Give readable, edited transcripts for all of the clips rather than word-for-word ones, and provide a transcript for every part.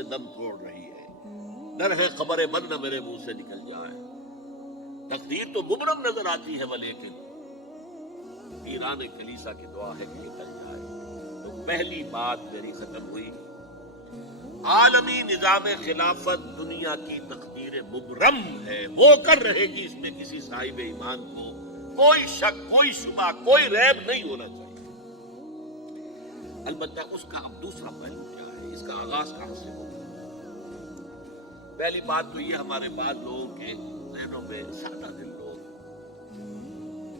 سے دم توڑ رہی ہے، ڈر ہے خبر بد نہ میرے منہ سے نکل جائے، تقدیر تو مبرم نظر آتی ہے ولیکن ایران کلیسا کی دعا ہے کہ نکل جائے۔ تو پہلی بات میری ختم ہوئی، عالمی نظام خلافت دنیا کی تقدیر مبرم ہے، وہ کر رہے گی، اس میں کسی صاحب ایمان کو کوئی شک، کوئی شبہ، کوئی ریب نہیں ہونا چاہیے۔ البتہ اس کا اب دوسرا پہلو کیا ہے، اس کا آغاز کہاں سے ہوگا؟ پہلی بات تو یہ، ہمارے بعض لوگوں کے ذہنوں میں، سادہ دل لوگ،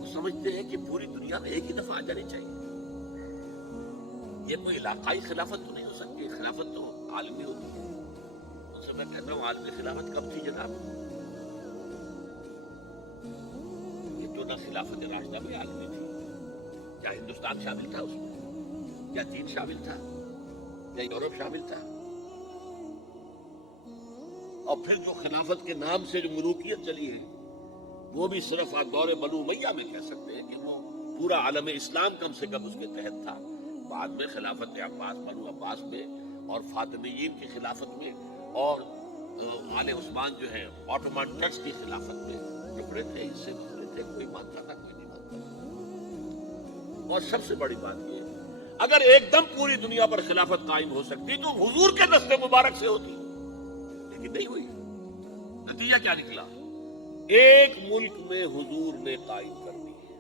وہ سمجھتے ہیں کہ پوری دنیا میں ایک ہی دفعہ آ جانی چاہیے، یہ کوئی علاقائی خلافت تو نہیں ہو سکتی، خلافت تو عالمی ہوتی ہے۔ ان سے میں کہتا ہوں عالمی خلافت کب تھی جناب؟ یہ تو نہ خلافت راشدہ میں عالمی تھی، کیا ہندوستان شامل تھا اس میں؟ کیا چین شامل تھا؟ کیا یورپ شامل تھا؟ اور پھر جو خلافت کے نام سے جو ملوکیت چلی ہے، وہ بھی صرف دور بنو امیہ میں کہہ سکتے ہیں کہ وہ پورا عالم اسلام کم سے کم اس کے تحت تھا۔ بعد میں خلافت عباس، بنو عباس میں، اور فاطمیین کی خلافت میں، اور آل عثمان جو ہے آٹومان ٹرکس کی خلافت میں ٹکڑے تھے، اس سے ٹکڑے تھے، کوئی مانتا تھا، کوئی نہیں مانتا تھا۔ اور سب سے بڑی بات یہ ہے، اگر ایک دم پوری دنیا پر خلافت قائم ہو سکتی تو حضور کے دست مبارک سے ہوتی، لیکن نہیں ہوئی۔ نتیجہ کیا نکلا؟ ایک ملک میں حضور نے قائم کر دی ہے،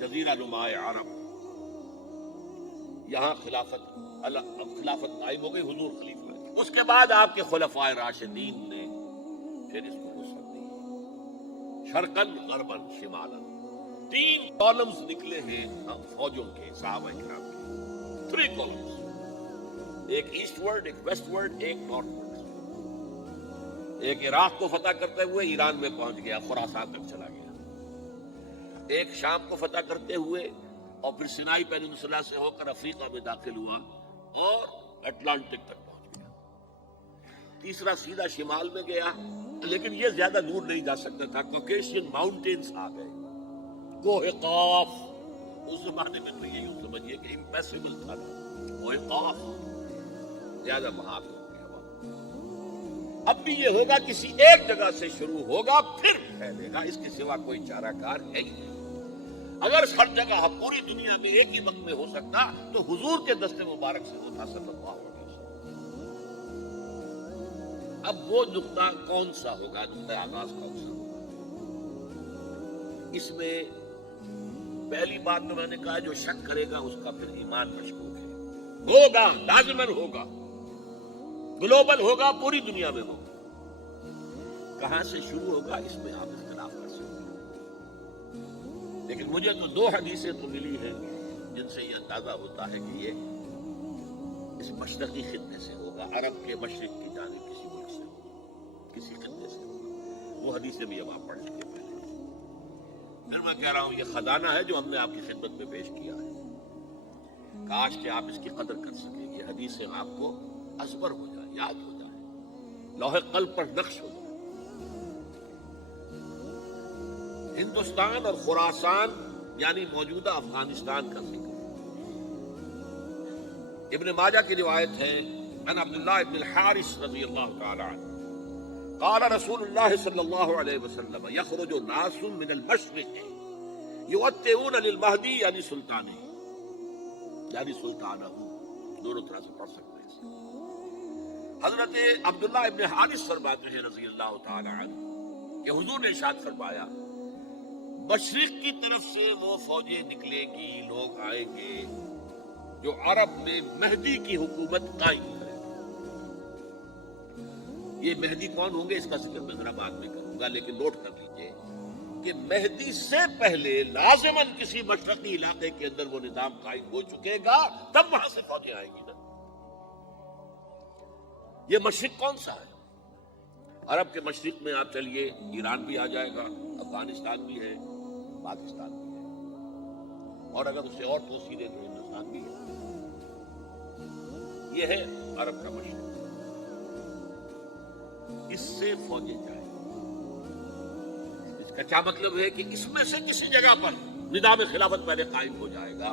جزیرہ نما عرب، یہاں خلافت قائم ہو گئی، حضور خلیفہ ہے۔ اس کے بعد آپ کے خلفائے راشدین نے پھر اس کو نصرت دی، شرقاً غرباً شمالاً، 3 کالمز نکلے ہیں فوجوں کے، صحابہ کرام کے، 3 کالمز، ایک ایسٹ ورڈ، ایک ویسٹ ورڈ، ایک نارتھ ورڈ۔ ایک عراق کو فتح کرتے ہوئے ایران میں پہنچ گیا، خراسان تک چلا گیا، ایک شام کو فتح کرتے ہوئے اور پھر سینائی پیننسولا سے ہو کر افریقہ میں داخل ہوا اور اٹلانٹک تک پہنچ گیا، تیسرا سیدھا شمال میں گیا، لیکن یہ زیادہ دور نہیں جا سکتا تھا، کوکیشین ماؤنٹینز آ گئے، کوہ قاف، اس زمانے میں تو یہ یوں سمجھیے کہ امپیسبل تھا، کوہ قاف، زیادہ وہاں ہو گیا۔ اب بھی یہ ہوگا، کسی ایک جگہ سے شروع ہوگا پھر پھیلے گا، اس کے سوا کوئی چارہ کار ہے ہی نہیں۔ اگر ہر جگہ پوری دنیا میں ایک ہی وقت میں ہو سکتا تو حضور کے دست مبارک سے ہوتا صلی اللہ علیہ وسلم۔ اب وہ نقطہ کون سا ہوگا، نقطہ آغاز کون سا ہوگا؟ اس میں پہلی بات تو میں نے کہا، جو شک کرے گا اس کا پھر ایمان مشکوک ہے، ہوگا، لازماً ہوگا، گلوبل ہوگا، پوری دنیا میں ہوگا۔ کہاں سے شروع ہوگا اس میں آپ اختلاف کر سکتے ہیں، لیکن مجھے تو 2 حدیثیں تو ملی ہیں جن سے یہ اندازہ ہوتا ہے کہ یہ اس مشرقی خطے سے ہوگا، عرب کے مشرق کی جانب کسی ملک سے ہوگا، کسی خطے سے ہوگا۔ وہ حدیثیں بھی اب آپ پڑھ چکے پہلے۔ پھر میں کہہ رہا ہوں یہ خزانہ ہے جو ہم نے آپ کی خدمت میں پیش کیا ہے، کاش کہ آپ اس کی قدر کر سکیں، یہ حدیثیں آپ کو ازبر ہو جائے، یاد ہو جائے، لوح قلب پر نقش ہو جائے۔ ہندوستان اور خراسان یعنی موجودہ افغانستان کا ذکر، ابن ماجہ کی روایت ہے، عن عبداللہ ابن الحارث رضی اللہ تعالی عنہ قال رسول اللہ صلی اللہ علیہ وسلم یخرج ناس من المشرق یؤتئون للمہدی یعنی سلطانہ، یعنی سلطانہ، دونوں طرح سے پڑھ سکتے ہیں۔ حضرت عبداللہ ابن حارث فرماتے ہیں رضی اللہ تعالی عنہ کہ حضور نے ارشاد فرمایا، مشرق کی طرف سے وہ فوجیں نکلے گی، لوگ آئیں گے جو عرب میں مہدی کی حکومت قائم کرے گا۔ یہ مہدی کون ہوں گے اس کا ذکر میں ذرا بعد میں کروں گا، لیکن نوٹ کر لیجئے کہ مہدی سے پہلے لازماً کسی مشرقی علاقے کے اندر وہ نظام قائم ہو چکے گا، تب وہاں سے فوجیں آئیں گی نا۔ یہ مشرق کون سا ہے؟ عرب کے مشرق میں آپ چلیے، ایران بھی آ جائے گا، افغانستان بھی ہے، پاکستان بھی ہے، اور اگر اسے اور توسیع دیں تو ہندوستان بھی ہے۔ یہ ہے عرب کا مشرق، اس سے فوجیں جائیں۔ اس کا کیا مطلب ہے کہ اس میں سے کسی جگہ پر نظام خلافت پہلے قائم ہو جائے گا،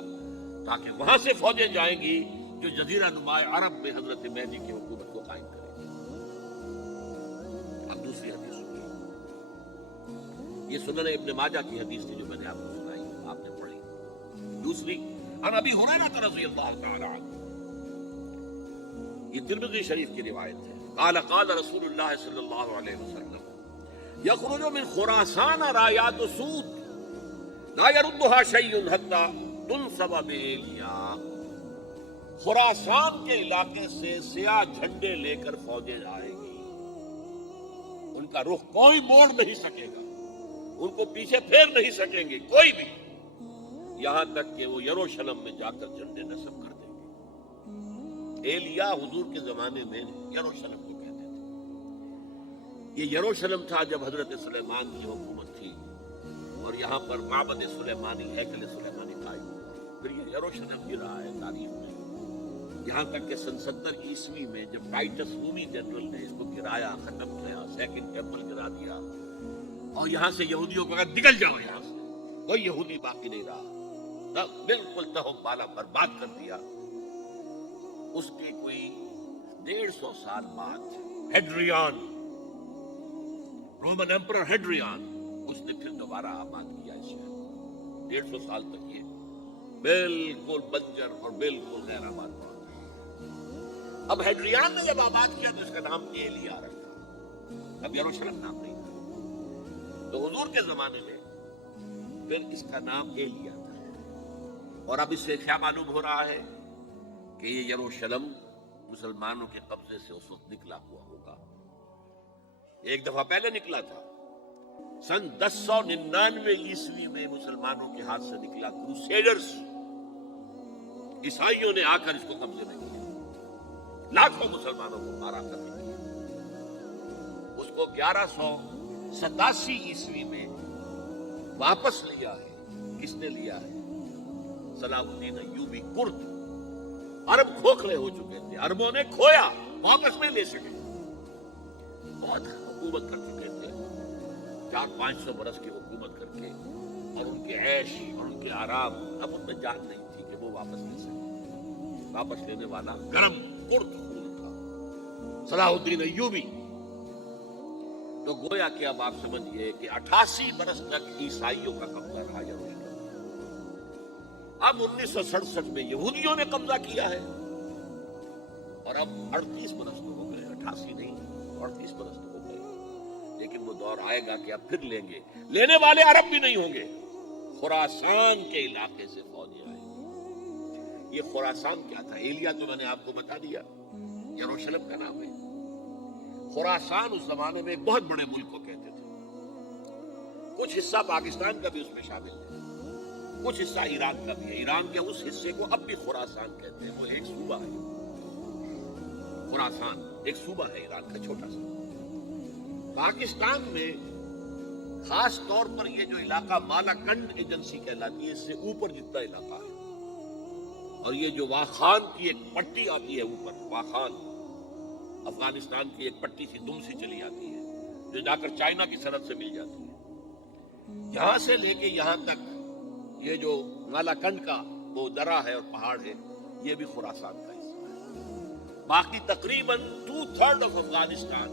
تاکہ وہاں سے فوجیں جائیں گی جو جزیرہ نما عرب میں حضرت مہدی کی حکومت کو قائم یہ سنن ابن ماجہ کی حدیث تھی جو میں نے آپ کو سنائی، آپ نے پڑھی. دوسری عن ابی ہریرہ رضی اللہ تعالی عنہ، یہ ترمذی شریف کی روایت ہے. قال قال رسول اللہ صلی اللہ علیہ وسلم یخرج من خراسان رایات سود لا يردها شيء حتى تنصب بإيلیا. خراسان کے علاقے سے سیاہ جھنڈے لے کر فوجیں آئیں گی، ان کا رخ کوئی موڑ نہیں سکے گا، ان کو پیچھے پھیر نہیں سکیں گے کوئی بھی، یہاں تک کہ وہ یروشلم میں جا کر جھنڈے نصب کر دیں گے. ایلیا حضور کے زمانے میں یروشلم کو کہتے تھے. یہ یروشلم تھا جب حضرت سلیمان کی حکومت تھی، اور یہاں پر معبد سلیمانی، ہیکل سلیمانی قائم. پھر یہ یروشلم گرا ہے تاریخ میں، یہاں تک کہ سن 70 عیسوی میں جب ٹائٹس رومی جنرل نے اس کو گرایا، ختم کیا، سیکنڈ ٹیمپل گرا دیا، اور یہاں سے یہودیوں کو کہا نکل جاؤ یہاں سے، کوئی یہودی باقی نہیں رہا، تب بالکل تہم بالا برباد کر دیا. اس کے کوئی 150 سال بعد ہیڈریان، رومن ایمپرر ہیڈریان، اس نے پھر دوبارہ آباد کیا اس شہر. 150 سال تک یہ بالکل بنجر اور بالکل غیر آباد تھا. اب ہیڈریان نے جب آباد کیا تو اس کا نام ایلیا رکھا، اب یروشلم نام نہیں تھا. تو حضور کے زمانے میں پھر اس کا نام ایلیا تھا. اور اب اس سے کیا معلوم ہو رہا ہے کہ یہ یروشلم مسلمانوں کے قبضے سے اس وقت نکلا ہوا ہوگا. ایک دفعہ پہلے نکلا تھا، سن 1099 عیسوی میں مسلمانوں کے ہاتھ سے نکلا. کروسیڈرز، عیسائیوں نے آ کر اس کو قبضے میں کیا، لاکھوں مسلمانوں کو مارا کر دیا. اس کو 1187 عیسوی میں واپس لیا ہے. کس نے لیا ہے؟ صلاح الدین ایوبی کرد. عرب کھوکھلے ہو چکے تھے، عربوں نے کھویا، واپس نہیں لے سکے. بہت حکومت کر چکے تھے، 400-500 برس کی حکومت کر کے، اور ان کے عیش اور ان کے آرام، اب ان میں جان نہیں تھی کہ وہ واپس لے سکے. واپس لینے والا گرم کرد خون تھا، صلاح الدین ایوبی. تو گویا کہ اب آپ سمجھئے کہ 88 برس تک عیسائیوں کا قبضہ رہا یروشلم. اب 1967 میں یہودیوں نے قبضہ کیا ہے، اور اب 38 برس تو ہو گئے، 88 نہیں 38 برس تو ہو گئے. لیکن وہ دور آئے گا کہ اب پھر لیں گے. لینے والے عرب بھی نہیں ہوں گے، خراسان کے علاقے سے فوجیں آئیں گی. یہ خراسان کیا تھا؟ ایلیا تو میں نے آپ کو بتا دیا، یروشلم کا نام ہے. خراسان اس زمانے میں ایک بہت بڑے ملک کو کہتے تھے. کچھ حصہ پاکستان کا بھی اس میں شامل ہے، کچھ حصہ ایران کا بھی ہے. ایران کے اس حصے کو اب بھی خراسان کہتے ہیں. وہ ایک صوبہ ہے، خراسان ایک صوبہ ہے ایران کا چھوٹا سا. پاکستان میں خاص طور پر یہ جو علاقہ مالاکنڈ ایجنسی کہلاتی ہے، اس سے اوپر جتنا علاقہ ہے، اور یہ جو واخان کی ایک پٹی آتی ہے اوپر، واخان افغانستان کی ایک پٹی سی دم سی چلی آتی ہے جو جا کر چائنا کی سرحد سے مل جاتی ہے. یہاں سے لے کے یہاں تک یہ جو مالاکنڈ کا وہ درہ ہے اور پہاڑ ہے، یہ بھی خراسان کا حصہ ہے. باقی تقریباً 2/3 آف افغانستان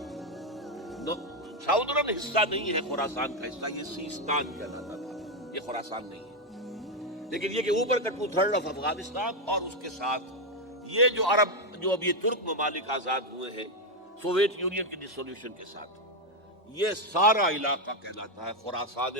ساؤدرن حصہ نہیں ہے خراسان کا حصہ، یہ سیستان کہلاتا تھا، یہ خراسان نہیں ہے. لیکن یہ کہ اوپر کا 2/3 آف افغانستان، اور اس کے ساتھ یہ جو عرب جو اب یہ ترک ممالک آزاد ہوئے ہیں سوویت یونین کی ڈسولوشن کے ساتھ، یہ سارا علاقہ کہلاتا ہے خراسان.